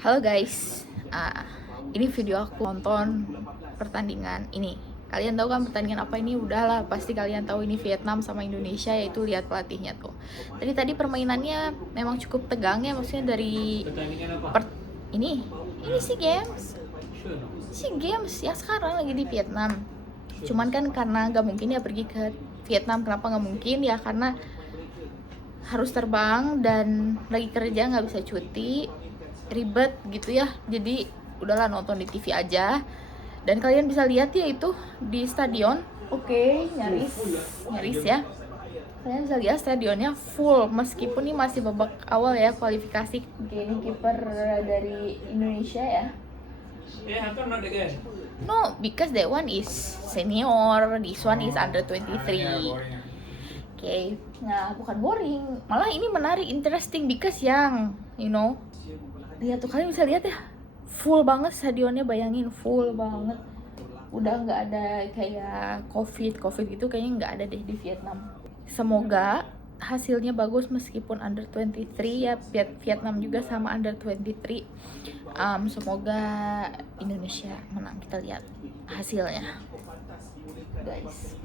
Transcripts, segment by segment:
Halo guys, ini video aku nonton pertandingan ini. Kalian tahu kan pertandingan apa ini? Udahlah, pasti kalian tahu ini Vietnam sama Indonesia, yaitu lihat pelatihnya tuh. Tadi permainannya memang cukup tegang ya, maksudnya dari ini SEA Games, SEA Games ya sekarang lagi di Vietnam. Cuman kan karena nggak mungkin ya pergi ke Vietnam, kenapa nggak mungkin ya? Karena harus terbang dan lagi kerja nggak bisa cuti, ribet gitu ya, jadi udahlah nonton di TV aja. Dan kalian bisa lihat ya itu di stadion, oke, nyaris ya, kalian bisa lihat stadionnya full meskipun ini masih babak awal ya kualifikasi. Ini kiper dari Indonesia ya. No, because that one is senior, this one is under 23. Oke, nah bukan boring, malah ini menarik, interesting, because yang lihat tuh, kalian bisa lihat ya, full banget stadionnya, bayangin full banget. Udah nggak ada kayak covid gitu, kayaknya nggak ada deh di Vietnam. Semoga hasilnya bagus meskipun under 23 ya, Vietnam juga sama under 23. Semoga Indonesia menang, kita lihat hasilnya guys.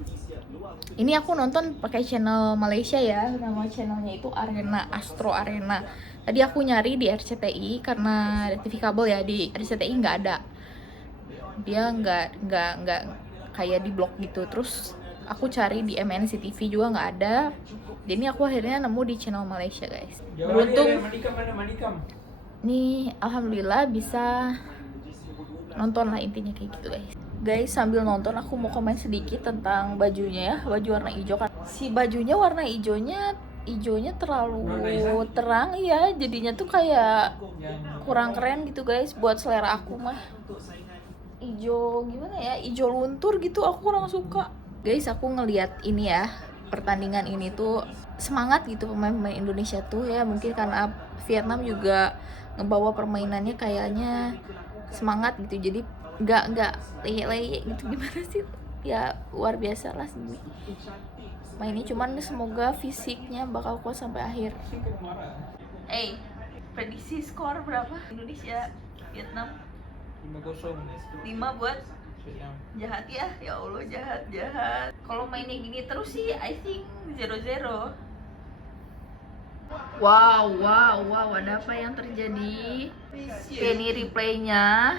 Ini aku nonton pakai channel Malaysia ya, nama channelnya itu Arena, Astro Arena. Tadi aku nyari di RCTI karena TV kabel ya, di RCTI nggak ada, dia nggak kayak di blog gitu. Terus aku cari di MNC TV juga nggak ada, jadi aku akhirnya nemu di channel Malaysia guys. Beruntung nih, alhamdulillah bisa nonton lah, intinya kayak gitu guys. Sambil nonton aku mau komen sedikit tentang bajunya ya, baju warna hijau kan. Si bajunya warna hijaunya terlalu terang ya, jadinya tuh kayak kurang keren gitu guys buat selera aku mah. Hijau gimana ya, hijau luntur gitu, aku kurang suka guys. Aku ngelihat ini ya, pertandingan ini tuh semangat gitu pemain-pemain Indonesia tuh ya, mungkin karena Vietnam juga ngebawa permainannya kayaknya semangat gitu, jadi nggak leye gitu, gimana sih ya, luar biasa lah sih mainnya. Cuman semoga fisiknya bakal kuat sampai akhir. Prediksi skor berapa Indonesia Vietnam? 5-0. 5 buat jahat ya Allah, jahat. Kalau mainnya gini terus sih I think 0-0. Wow, ada apa yang terjadi? Oke, ini replaynya.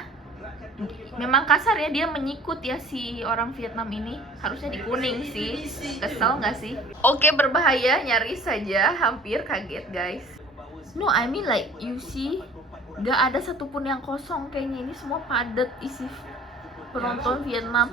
Memang kasar ya, dia menyikut ya si orang Vietnam ini. Harusnya di kuning sih. Kesel nggak sih? Oke, berbahaya, nyaris saja, hampir kaget guys. No, I mean like you see, nggak ada satupun yang kosong kayaknya, ini semua padat isi penonton Vietnam.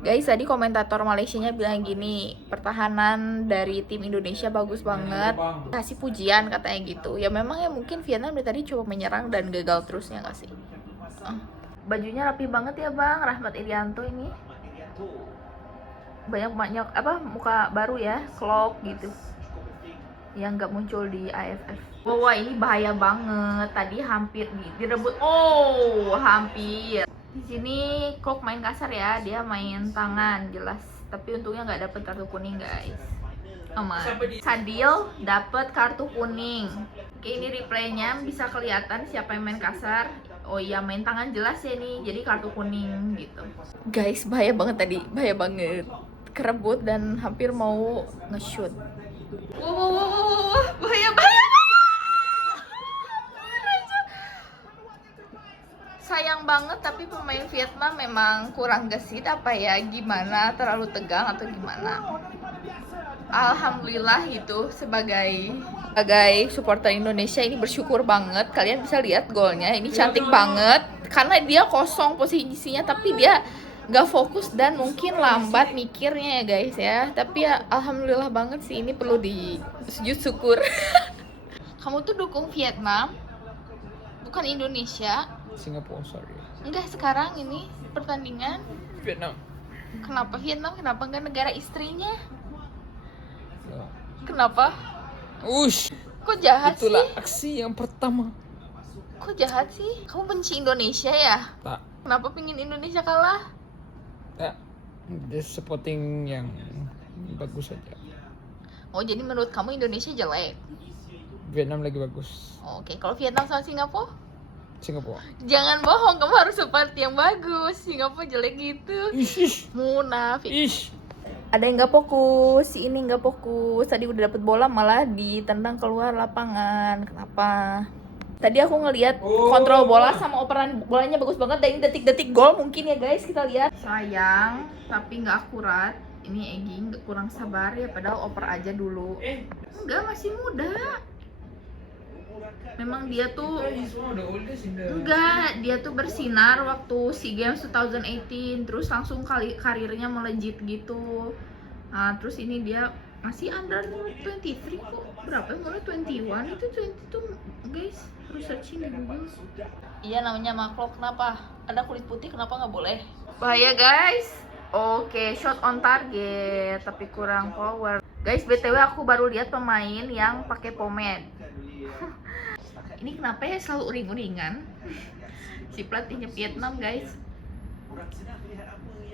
Guys, tadi komentator Malaysianya bilang gini, pertahanan dari tim Indonesia bagus banget, kasih pujian katanya gitu. Ya memang ya, mungkin Vietnam dari tadi coba menyerang dan gagal terus ya nggak sih. Bajunya rapi banget ya Bang Rahmat Irianto ini. Banyak muka baru ya, clock gitu, yang nggak muncul di AFF. Wah, ini bahaya banget. Tadi hampir direbut. Oh, hampir. Di sini Klok main kasar ya, dia main tangan jelas, tapi untungnya nggak dapet kartu kuning guys, aman. Sadil dapet kartu kuning. Oke, ini replaynya bisa kelihatan siapa yang main kasar. Oh iya, main tangan jelas ya nih, jadi kartu kuning gitu guys. Bahaya banget tadi, bahaya banget, kerebut dan hampir mau nge-shoot. Wow, bahaya. Sayang banget, tapi pemain Vietnam memang kurang gesit apa ya, gimana, terlalu tegang atau gimana. Alhamdulillah gitu, sebagai supporter Indonesia ini bersyukur banget. Kalian bisa lihat golnya, ini cantik banget karena dia kosong posisinya, tapi dia nggak fokus dan mungkin lambat mikirnya ya guys ya. Tapi ya alhamdulillah banget sih, ini perlu sujud syukur. Kamu tuh dukung Vietnam bukan Indonesia? Singapura, sorry. Enggak, sekarang ini pertandingan Vietnam. Kenapa Vietnam? Kenapa enggak negara istrinya? Ya. Kenapa? Ush. Kok jahat Itulah sih? aksi yang pertama. Kok jahat sih? Kamu benci Indonesia ya? Tak. Kenapa pingin Indonesia kalah? Tak. Just supporting yang bagus saja. Oh, jadi menurut kamu Indonesia jelek? Vietnam lagi bagus. Oke, kalau Vietnam sama Singapura? Singapura. Jangan bohong, kamu harus support yang bagus. Singapura jelek gitu. Ish. Munafik. Ish. Ada yang nggak fokus, si ini nggak fokus. Tadi udah dapet bola malah ditendang keluar lapangan. Kenapa? Tadi aku ngelihat kontrol bola sama operan bolanya bagus banget. Dan ini detik-detik gol mungkin ya guys, kita lihat. Sayang, tapi nggak akurat. Ini Egy nggak, kurang sabar ya, padahal oper aja dulu. Enggak, masih muda. Memang dia tuh enggak, dia tuh bersinar waktu SEA Games 2018, terus langsung karirnya melejit gitu. Nah, terus ini dia masih under 23 kok. Berapa? Mulai 21 itu 22 guys. Harus searching di Google. Iya, namanya makhluk. Kenapa? Ada kulit putih, kenapa nggak boleh? Bahaya guys. Oke, shot on target tapi kurang power. Guys, BTW aku baru lihat pemain yang pakai pomade. Ini kenapa ya selalu uring-uringan? Si pelatihnya Vietnam guys.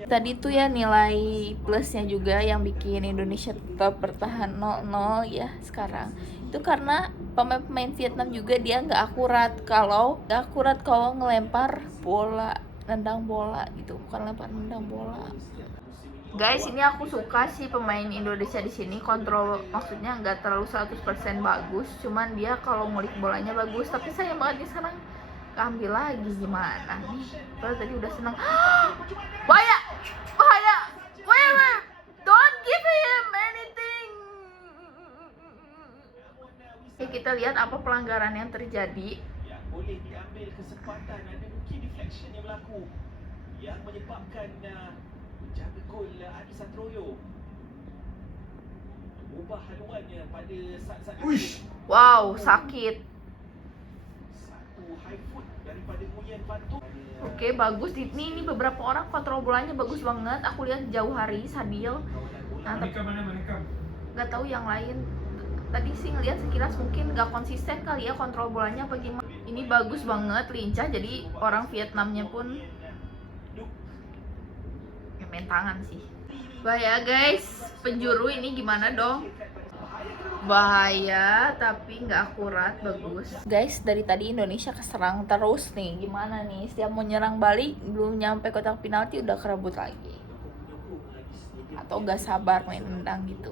Tadi tuh ya nilai plusnya juga yang bikin Indonesia tetap bertahan 0-0 ya sekarang. Itu karena pemain-pemain Vietnam juga dia nggak akurat kalau ngelempar bola, nendang bola gitu, bukan lempar nendang bola. Guys, ini aku suka sih pemain Indonesia di sini, kontrol maksudnya nggak terlalu 100% bagus, cuman dia kalau ngulik bolanya bagus, tapi sayang banget nih sekarang keambil lagi, gimana nih? Padahal tadi udah seneng. Bahaya, wait, don't give him anything. Oke, kita lihat apa pelanggaran yang terjadi. Boleh diambil kesempatan, ada mungkin deflection yang berlaku yang menyebabkan penjaga gol Adi Satroyo ubah haluannya pada saat-saat itu. Wow, sakit. Satu high foot daripada Nguyen Van Tok. Oke, bagus. Ini beberapa orang kontrol bolanya bagus banget. Aku lihat jauh hari Sadil. Nah, nggak tahu yang lain. Tadi sih ngelihat sekilas mungkin nggak konsisten kali ya kontrol bolanya apa gimana. Ini bagus banget, lincah. Jadi orang Vietnamnya pun main tangan sih. Bahaya guys, penjuru ini gimana dong? Bahaya tapi nggak akurat, bagus. Guys, dari tadi Indonesia keserang terus nih. Gimana nih? Setiap mau nyerang balik belum nyampe kotak penalti udah kerebut lagi. Atau nggak sabar main nendang gitu.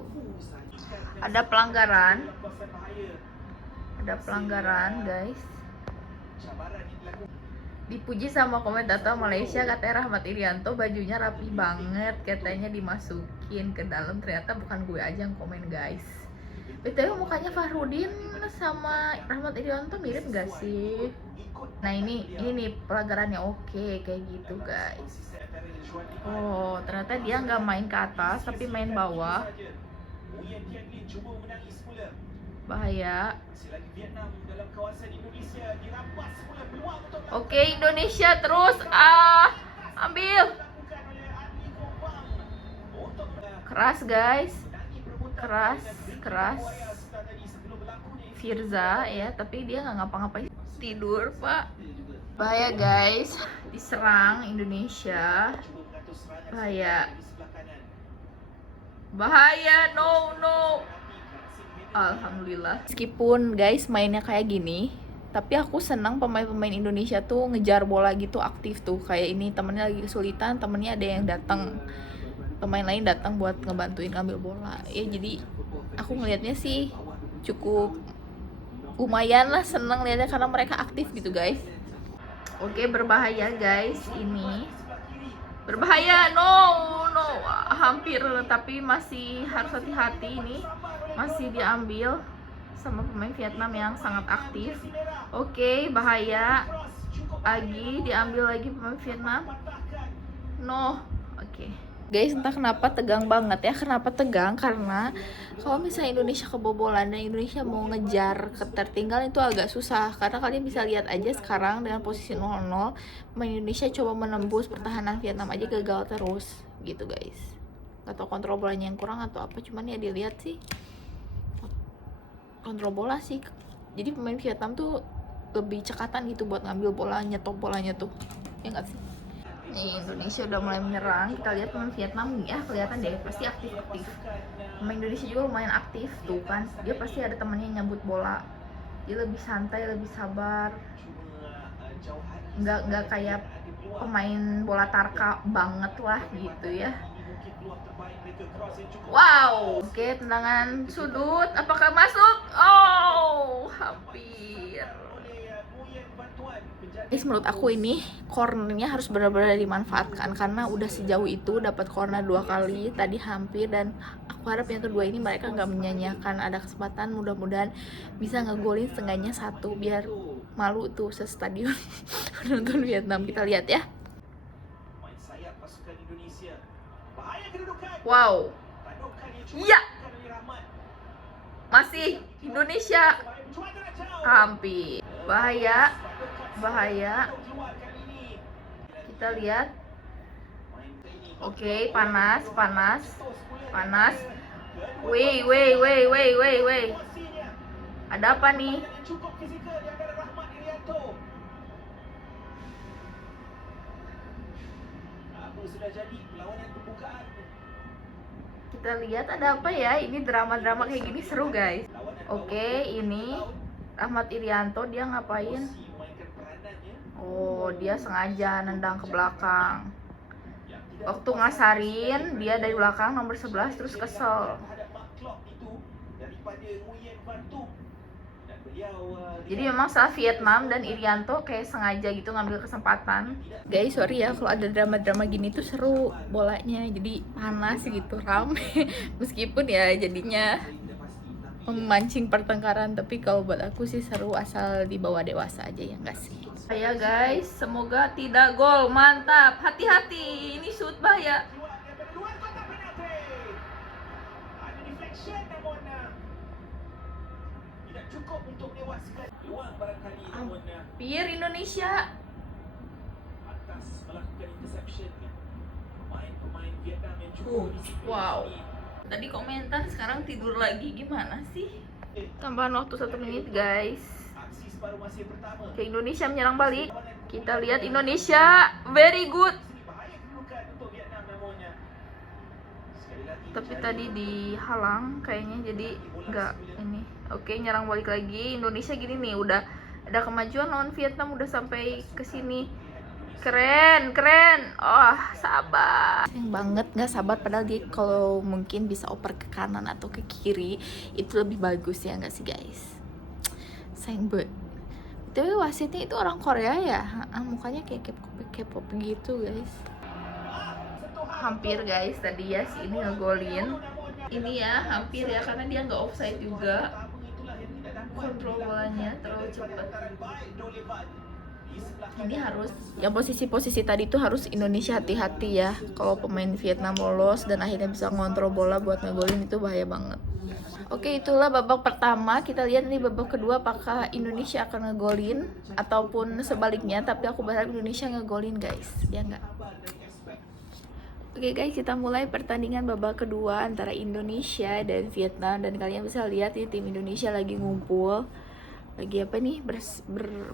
Ada pelanggaran guys. Dipuji sama komentator Malaysia, katanya Rahmat Irianto bajunya rapi banget, katanya dimasukin ke dalam, ternyata bukan gue aja yang komen guys. BTW mukanya Fahrudin sama Rahmat Irianto mirip gak sih? Nah ini nih pelanggarannya, oke kayak gitu guys. Oh ternyata dia nggak main ke atas tapi main bawah. Bahaya. Oke, Indonesia terus ambil. Keras guys. Keras. Firza ya, tapi dia nggak ngapa-ngapain, tidur pak. Bahaya guys, diserang Indonesia. Bahaya, no. Alhamdulillah. Meskipun guys mainnya kayak gini, tapi aku senang pemain-pemain Indonesia tuh ngejar bola gitu, aktif tuh. Kayak ini temennya lagi kesulitan, temennya ada yang datang, pemain lain datang buat ngebantuin ngambil bola. Ya jadi aku ngelihatnya sih cukup lumayan lah, seneng lihatnya karena mereka aktif gitu guys. Oke, berbahaya guys, ini berbahaya, no, hampir, tapi masih harus hati-hati. Ini masih diambil sama pemain Vietnam yang sangat aktif. Oke, bahaya lagi, diambil lagi pemain Vietnam, no. Oke guys, entah kenapa tegang banget ya. Kenapa tegang? Karena kalau misalnya Indonesia kebobolan dan Indonesia mau ngejar ketertinggalan itu agak susah. Karena kalian bisa lihat aja sekarang dengan posisi 0-0, pemain Indonesia coba menembus pertahanan Vietnam aja gagal terus gitu guys. Gak tau kontrol bolanya yang kurang atau apa, cuman ya dilihat sih kontrol bola sih. Jadi pemain Vietnam tuh lebih cekatan gitu buat ngambil bola, nyetop bolanya tuh, ya nggak sih? Nih Indonesia udah mulai menyerang. Kita lihat pemain Vietnam ya, kelihatan deh pasti aktif. Pemain Indonesia juga lumayan aktif tuh kan, dia pasti ada temannya yang nyambut bola. Dia lebih santai, lebih sabar. Jauh hari Nggak kayak pemain bola tarka banget lah gitu ya. mungkin peluang terbaik mereka, cross yang cukup. Wow. Oke, tendangan sudut. Apakah masuk? Oh, hampir. Oleh Nguyen bantuan penjaga. Guys, menurut aku ini cornernya harus benar-benar dimanfaatkan karena udah sejauh itu dapat corner 2 kali tadi hampir, dan aku harap yang kedua ini mereka nggak menyanyiakan, ada kesempatan mudah-mudahan bisa ngegolin setengahnya 1 biar malu tuh sestadion nonton Vietnam. Kita lihat ya. Main sayap pasukan Indonesia. Bahaya kedudukan. Wow. Tandukan yang cuba Iya. dilakukan oleh Rahmat. Masih Indonesia Cuba jarak jauh. hampir. Bahaya. Bahaya. Keluarkan ini. Kita lihat. Main ini. Oke, panas, panas. Panas. Weh. Ada apa nih? Yang cukup fizikal di antara Rahmat Irianto. Apa sudah jadi perlawanan pembukaan. Kita lihat ada apa ya? Ini drama-drama kayak gini seru, guys. Oke, ini Rahmat Irianto, dia ngapain? Posisi memainkan peranannya. Oh, dia sengaja nendang ke belakang. Waktu ngasarin, dia dari belakang nomor 11 terus kesel. Terhadap Mark Klopp itu daripada Nguyen Van Tu. Dan beliau Jadi memang salah Vietnam dan Irianto kayak sengaja gitu ngambil kesempatan. Guys, sorry ya kalau ada drama-drama gini tuh seru bolanya. Jadi panas gitu, rame. Meskipun ya jadinya memancing pertengkaran, tapi kalau buat aku sih seru asal dibawa dewasa aja, ya enggak sih? Ya guys, semoga tidak gol. Mantap. Hati-hati. Ini shoot bahaya. keluar daripada luar kotak penalti. Ada deflection namun tidak cukup untuk menewaskan. Luang barangkali namun Hampir Indonesia. atas melakukan interception. Pemain Vietnam yang cukup disiplin. Wow. Tadi komentar, sekarang tidur lagi, gimana sih? Tambahan waktu 1 menit guys. Aksi separuh masa yang pertama. Oke, Indonesia menyerang balik. Kita lihat Indonesia, very good. Bahaya kedudukan untuk Vietnam namun sekali lagi Tapi tadi dihalang kayaknya, jadi nggak ini. Oke, nyerang balik lagi. Indonesia gini nih, udah ada kemajuan lawan Vietnam, udah sampai ke sini. Keren. Oh, sabar. Sayang banget nggak sabar, padahal dia kalau mungkin bisa oper ke kanan atau ke kiri itu lebih bagus ya nggak sih guys? Sayang banget. Tapi wasitnya itu orang Korea ya? Mukanya kayak K-pop gitu guys. Hampir guys tadi ya si ini ngegolin. Ini ya hampir ya, karena dia nggak offside juga. Kontrol bolanya terlalu cepat. Ini harus yang posisi-posisi tadi tuh harus Indonesia hati-hati ya. Kalau pemain Vietnam lolos dan akhirnya bisa ngontrol bola buat ngegolin itu bahaya banget. Oke, itulah babak pertama. Kita lihat nih babak kedua apakah Indonesia akan ngegolin ataupun sebaliknya, tapi aku berharap Indonesia ngegolin guys, ya enggak? Oke guys, kita mulai pertandingan babak kedua antara Indonesia dan Vietnam, dan kalian bisa lihat nih tim Indonesia lagi ngumpul. Lagi apa nih,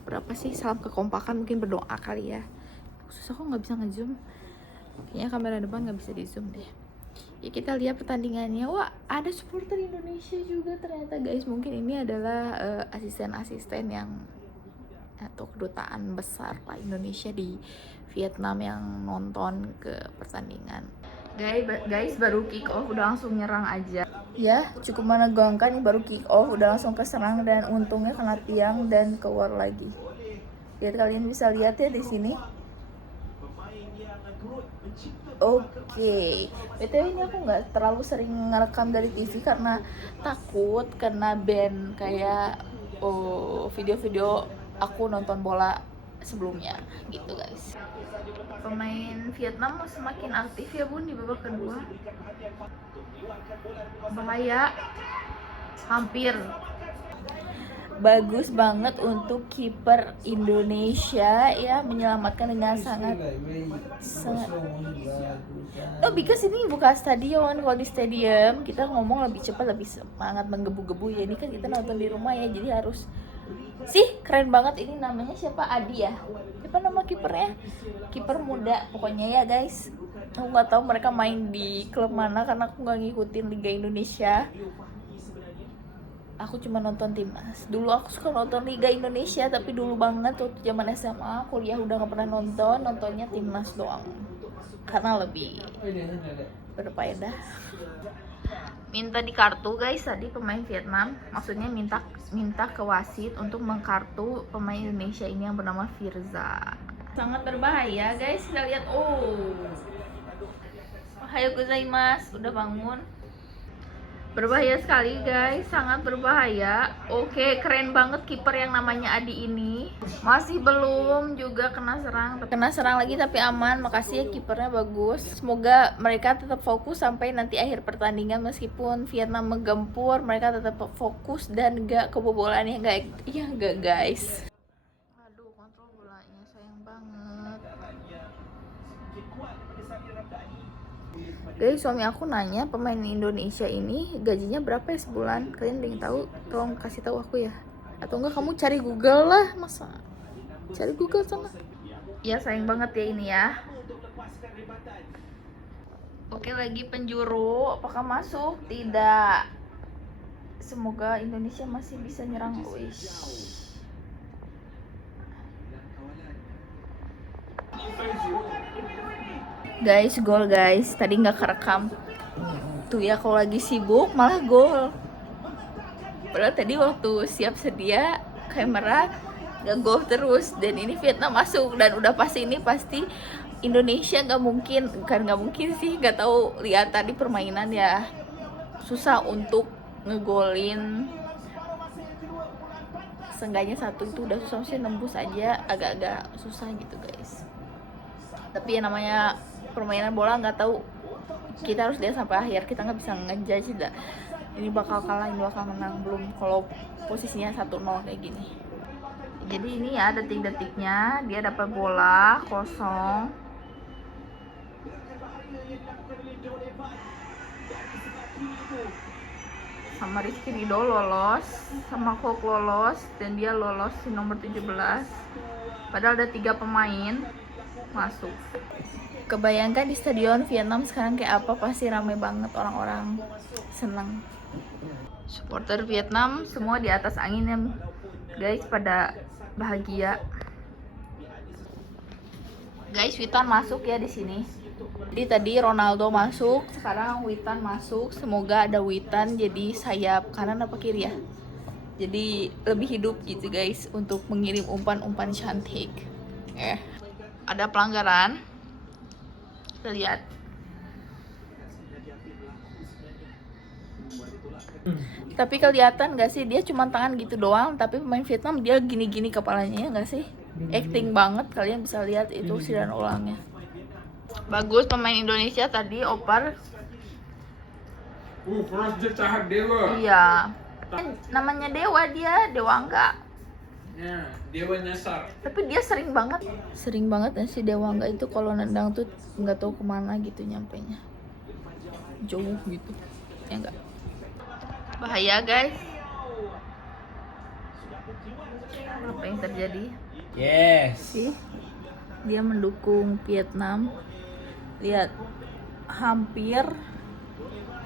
berapa sih, salam kekompakan, mungkin berdoa kali ya. Susah kok nggak bisa ngezoom, kayaknya kamera depan nggak bisa di zoom deh. Ya kita lihat pertandingannya. Wah, ada supporter Indonesia juga ternyata guys. Mungkin ini adalah asisten-asisten yang atau kedutaan besar lah Indonesia di Vietnam yang nonton ke pertandingan. Guys, baru kick off udah langsung nyerang aja. Ya, cukup menegangkan nih, baru kick off udah langsung keserang dan untungnya kena tiang dan keluar lagi. Lihat, kalian bisa lihat ya di sini. Oke. BTW ini aku nggak terlalu sering ngerekam dari TV karena takut kena ban kayak video-video aku nonton bola sebelumnya gitu guys. Pemain Vietnam semakin aktif ya bun di babak kedua. Bahaya. Hampir. Bagus banget untuk kiper Indonesia ya, menyelamatkan dengan sangat. No, because ini bukan stadion. Kalau di stadium kita ngomong lebih cepat, lebih semangat, menggebu-gebu ya. Ini kan kita nonton di rumah ya, jadi harus. Sih, keren banget. Ini namanya siapa? Adi ya? Siapa nama kipernya? Kiper muda pokoknya ya guys. Aku nggak tahu mereka main di klub mana karena aku nggak ngikutin Liga Indonesia. aku cuma nonton timnas. Dulu aku suka nonton Liga Indonesia, tapi dulu banget waktu zaman SMA, kuliah udah gak pernah nonton, nontonnya timnas doang. Karena lebih berfaedah. Minta di kartu guys tadi pemain Vietnam, maksudnya minta ke wasit untuk mengkartu pemain Indonesia ini yang bernama Firza. Sangat berbahaya guys, kita lihat. Oh, Ohayo gozaimasu, udah bangun. Berbahaya sekali guys, sangat berbahaya. Oke, keren banget kiper yang namanya Adi ini. Masih belum juga kena serang lagi tapi aman. Makasih ya, kipernya bagus. Semoga mereka tetap fokus sampai nanti akhir pertandingan. Meskipun Vietnam menggempur, mereka tetap fokus dan gak kebobolan ya gak guys. Aduh, kontrol bolanya sayang banget. Guys, suami aku nanya pemain Indonesia ini gajinya berapa ya sebulan? Kalian ada yang tahu? Tolong kasih tahu aku ya. Atau enggak kamu cari Google lah, masa? Cari Google sana. Ya sayang banget ya ini ya. Oke, lagi penjuru, apakah masuk? Tidak. Semoga Indonesia masih bisa nyerang. Wish. Guys, gol guys. Tadi nggak kerekam. Tuh ya, kalau lagi sibuk malah gol. Padahal tadi waktu siap sedia kamera nggak gol terus. Dan ini Vietnam masuk dan udah pasti ini pasti Indonesia nggak mungkin sih, nggak tahu, lihat tadi permainan ya susah untuk ngegolin. Seenggaknya satu itu udah susah, sih nembus aja agak-agak susah gitu guys. Tapi ya namanya permainan bola, nggak tahu, kita harus lihat sampai akhir, kita nggak bisa ngejudge dah ini bakal kalah, ini bakal menang, belum kalau posisinya 1-0 kayak gini. Jadi ini ya detik-detiknya dia dapat bola kosong, sama Rizky Ridho lolos, sama Kok lolos, dan dia lolos di nomor 17. Padahal ada 3 pemain masuk. Kebayangkan di stadion Vietnam sekarang kayak apa, pasti ramai banget, orang-orang senang. Supporter Vietnam semua di atas angin ya guys, pada bahagia. Guys, Witan masuk ya di sini. Jadi tadi Ronaldo masuk, sekarang Witan masuk. Semoga ada Witan jadi sayap kanan apa kiri ya. Jadi lebih hidup gitu guys untuk mengirim umpan-umpan cantik. Ada pelanggaran. Kita lihat. Tapi kelihatan gak sih dia cuma tangan gitu doang, tapi pemain Vietnam dia gini-gini kepalanya ya gak sih? Acting banget, kalian bisa lihat itu siaran ulangnya. Bagus pemain Indonesia tadi oper. Keras dia cahak dewa. Iya. Namanya Dewa, dia Dewa enggak. Ya, Dewa nyasar. Tapi dia sering banget ya si Dewa enggak itu kalau nendang tuh nggak tahu kemana gitu nyampenya. Jauh gitu. Ya enggak. Bahaya guys. Apa yang terjadi? Yes. Sih, dia mendukung Vietnam. Lihat, hampir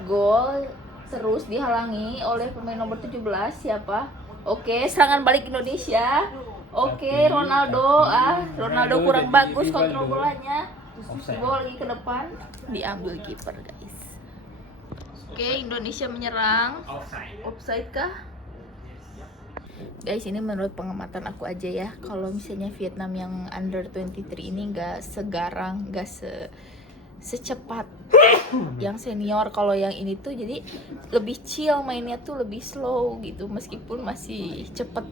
gol terus dihalangi oleh pemain nomor 17 siapa? Oke, serangan balik Indonesia. Oke, Ronaldo kurang bagus kontrol bolanya. Gol lagi ke depan, diambil kiper guys. Oke, Indonesia menyerang. Offside kah? Guys, ini menurut pengamatan aku aja ya. Kalau misalnya Vietnam yang under 23 ini nggak segarang, nggak secepat yang senior. Kalau yang ini tuh jadi lebih chill mainnya, tuh lebih slow gitu, meskipun masih cepet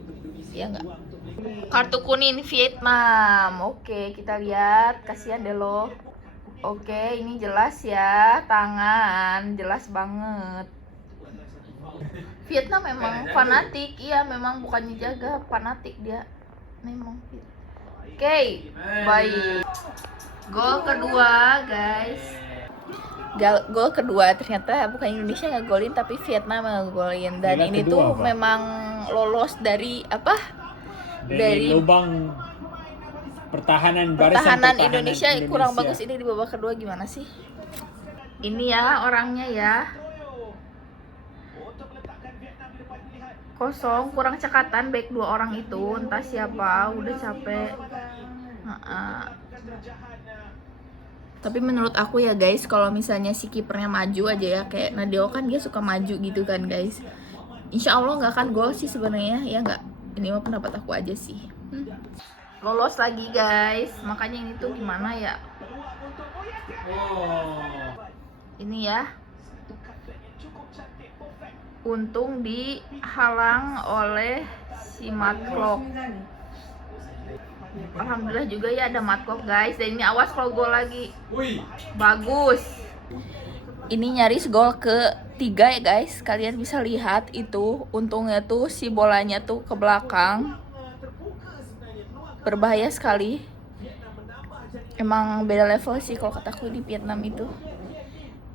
ya nggak. Kartu kuning Vietnam. Oke, kita lihat, kasihan deh lo. Oke, ini jelas ya, tangan jelas banget. Vietnam memang fanatik, iya memang, bukannya jaga, fanatik dia memang. Oke, baik. Gol kedua guys. Gol kedua ternyata bukan Indonesia ngegolin tapi Vietnam yang ngegolin. Dan ini tuh apa? Memang lolos dari apa? Dari lubang pertahanan pertahanan Indonesia kurang bagus ini di babak kedua. Gimana sih? Ini ya orangnya ya. kosong, kurang cekatan back dua orang itu, entah siapa, udah capek. Tapi menurut aku ya guys, kalau misalnya si kipernya maju aja ya, kayak Nadeo kan dia suka maju gitu kan guys, insya Allah nggak akan gol sih sebenarnya, ya nggak? Ini mah pendapat aku aja sih. Lolos lagi guys, makanya ini tuh gimana ya? Ini ya, untung dihalang oleh si Matlock. Alhamdulillah juga ya ada Matlock guys. Dan ini awas kalau gol lagi. Bagus. Ini nyaris gol ketiga ya guys. Kalian bisa lihat itu, untungnya tuh si bolanya tuh ke belakang. Berbahaya sekali. Emang beda level sih kalau kataku di Vietnam itu.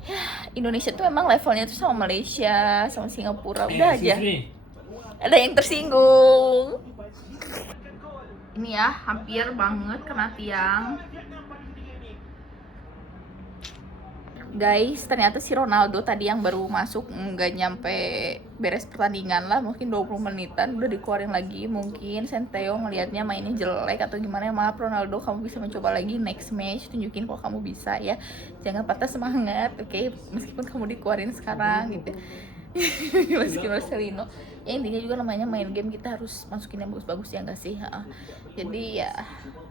Ya, Indonesia tuh emang levelnya tuh sama Malaysia, sama Singapura, udah aja. Ada yang tersinggung. Ini ya, hampir banget kena tiang. Guys, ternyata si Ronaldo tadi yang baru masuk nggak nyampe beres pertandingan lah, mungkin 20 menitan udah dikeluarin lagi. Mungkin Senteo ngelihatnya mainnya jelek atau gimana ya. Maaf Ronaldo, kamu bisa mencoba lagi next match, tunjukin kalau kamu bisa ya. Jangan patah semangat, oke? Meskipun kamu dikeluarin sekarang gitu. Meskipun Marcelino. Ya intinya juga namanya main game, kita harus masukin yang bagus-bagus ya nggak sih? Jadi ya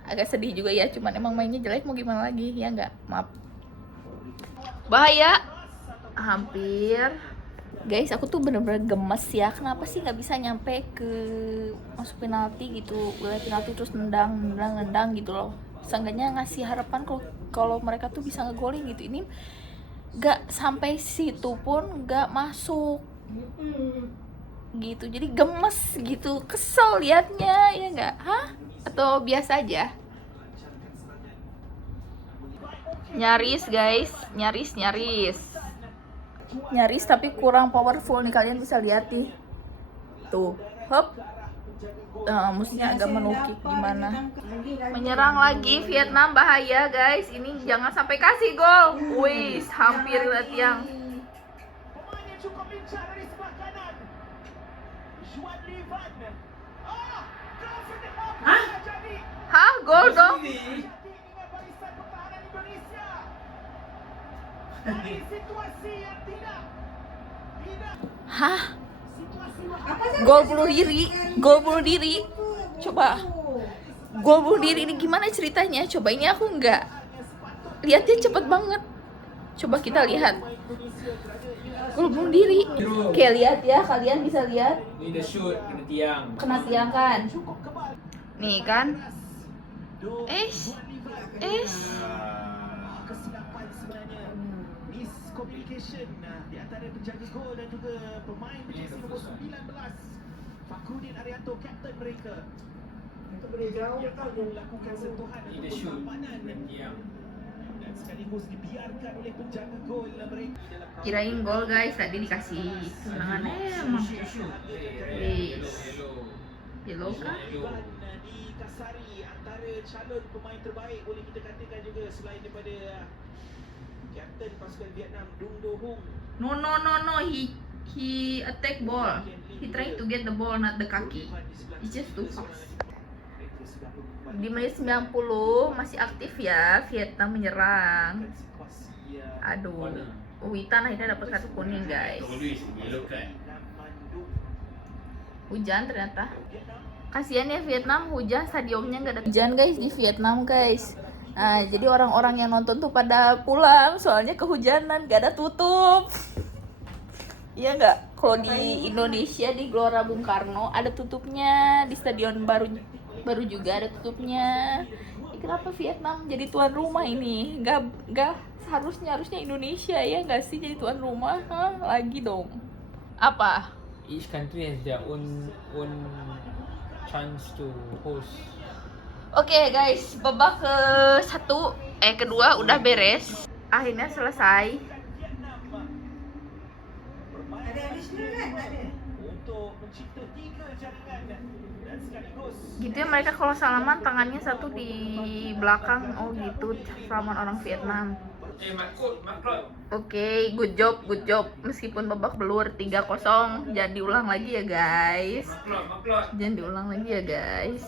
agak sedih juga ya, cuman emang mainnya jelek mau gimana lagi ya nggak? Maaf. Bahaya, hampir guys, aku tuh bener-bener gemes ya, kenapa sih nggak bisa nyampe ke masuk penalti gitu, wilayah penalti terus nendang gitu loh. Seenggaknya ngasih harapan kalau mereka tuh bisa ngegolin gitu. Ini nggak sampai situ pun nggak masuk gitu, jadi gemes gitu, kesel liatnya ya nggak? Atau biasa aja? Nyaris guys, nyaris tapi kurang powerful nih, kalian bisa lihat nih tuh, hop, musuhnya agak menukik gimana. Menyerang lagi Vietnam, bahaya guys, ini jangan sampai kasih gol. Wih, hampir tiang. Hah, gol dong. Hah? Gol bunuh diri. Coba. Gol bunuh diri ini gimana ceritanya? Coba, ini aku nggak lihatnya cepet banget. Coba kita lihat. Gol bunuh diri. Kayak lihat ya, kalian bisa lihat. Ini the shoot, kena tiang. Kena tiang kan? Nih kan? Kesilapan sebenarnya, miscommunication di antara penjaga gol dan juga pemain berjersey nombor 19, Fakhruddin Arianto, kapten mereka. Itu boleh jauh kan melakukan sentuhan ataupun tampanan dan sekaligus dibiarkan oleh penjaga gol mereka. Kirain gol guys, tadi dikasih serangan emang. Yellow kan? Dikasari antara calon pemain terbaik boleh kita katakan juga selain daripada kapten pasukan Vietnam Dung Do Hung. No, he attack ball. He trying to get the ball, not the kaki. It's just too fast. Di menit 90 masih aktif ya Vietnam menyerang. Aduh, Witan akhirnya dapat kartu kuning guys. Hujan ternyata. Kasian ya Vietnam, hujan, stadionnya nggak ada hujan guys di Vietnam guys. Nah, jadi orang-orang yang nonton tuh pada pulang soalnya kehujanan, gak ada tutup. Iya nggak? Kalau di Indonesia di Gelora Bung Karno ada tutupnya, di stadion baru juga ada tutupnya. Kenapa Vietnam jadi tuan rumah ini? Nggak harusnya Indonesia ya nggak sih jadi tuan rumah? Lagi dong. Apa? Each country has their own chance to host. Oke guys, babak kedua udah beres. Akhirnya selesai. Gitu ya, mereka kalau salaman tangannya satu di belakang. Oh gitu, salaman orang Vietnam. Oke, good job, good job. Meskipun babak belur 3-0, jangan diulang lagi ya guys. Jangan diulang lagi ya guys.